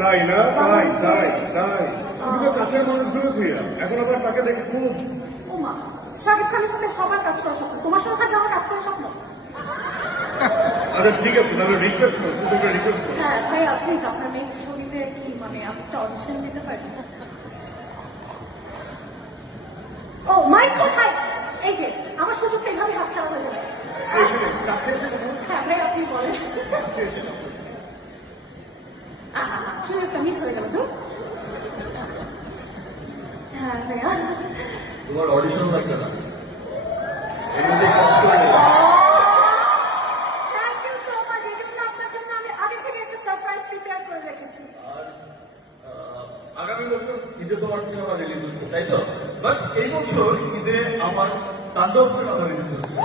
তাই না? তাই তাই তাই তুমি তো কাছের মানুষ দূরে থইয়া এখন আবার তাকে দেখে খুব ও মা, শাকিব খানের সাথে সবার কাজ করা স্বপ্ন, তোমার সাথে থাকলে আমার কাজ করা স্বপ্ন। আচ্ছা ঠিক আছে, তাহলে রিকোয়েস্ট করো, তুমি একটা রিকোয়েস্ট করো। হ্যাঁ ভাইয়া প্লিজ আপনার নেক্সট ছবিতে কি মানে একটা অডিশন দিতে পারেন? ও মাই কোথায়, এই যে আমার সুযোগটা এভাবে হাত ছাড়া হয়ে যাবে। এসে কাছে এসে কথা বলো। হ্যাঁ ভাই আপনি বলেন। কাছে এসে কথা বলো। সুযোগটা মিস হয়ে গেল তো। হ্যাঁ ভাইয়া, তোমার অডিশন লাগবে না, এর মধ্যে কাজ করে নেবে। Thank you so much. এই জন্য আপনার জন্য আমি আগে থেকে একটা সারপ্রাইজ প্রিপেয়ার করে রেখেছি। আর আগামী বছর ঈদে তোমার সিনেমা রিলিজ হচ্ছে, তাই তো? বাট এই বছর ঈদে আমার তাণ্ডব সিনেমা রিলিজ হচ্ছে।